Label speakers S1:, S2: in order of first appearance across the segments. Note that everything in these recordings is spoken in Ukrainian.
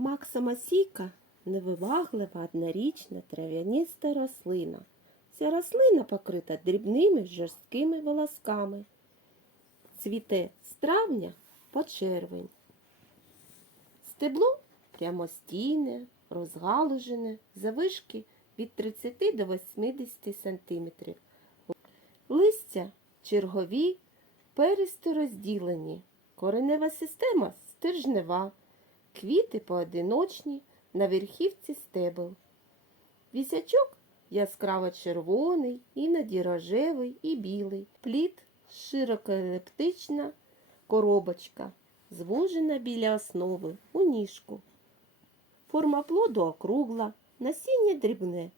S1: Мак самосійка невиваглива однорічна трав'яніста рослина. Ця рослина покрита дрібними жорсткими волосками. Цвіте з травня по червень. Стебло прямостійне, розгалужене, завишки від 30 до 80 см. Листя чергові, перисто розділені. Коренева система стержнева, квіти поодиночні, на верхівці стебел. Вісячок яскраво червоний, іноді рожевий і білий. Плід широкоелептична коробочка, звужена біля основи у ніжку. Форма плоду округла, насіння дрібне.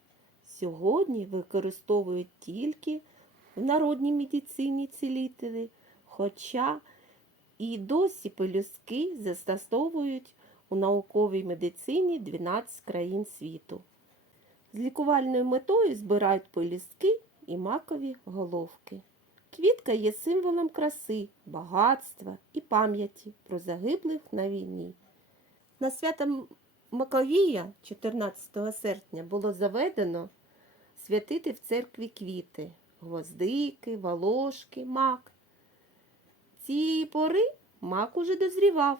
S1: Сьогодні використовують тільки в народній медицині цілителі, хоча і досі пелюстки застосовують у науковій медицині 12 країн світу. З лікувальною метою збирають пелюстки і макові головки. Квітка є символом краси, багатства і пам'яті про загиблих на війні. На свято Маковія 14 серпня було заведено святити в церкві квіти, гвоздики, волошки, мак. Цієї пори мак уже дозрівав,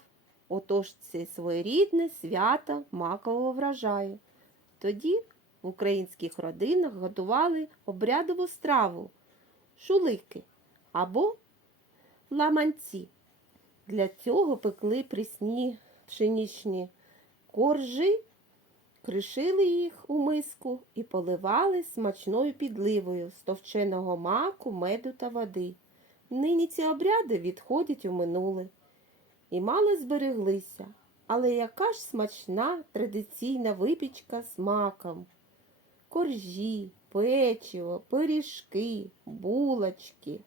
S1: отож це своєрідне свято макового врожаю. Тоді в українських родинах готували обрядову страву шулики або ламанці. Для цього пекли прісні пшенічні коржі, кришили їх у миску і поливали смачною підливою з товченого маку, меду та води. Нині ці обряди відходять у минуле і мало збереглися. Але яка ж смачна традиційна випічка з маком? Коржі, печиво, пиріжки, булочки,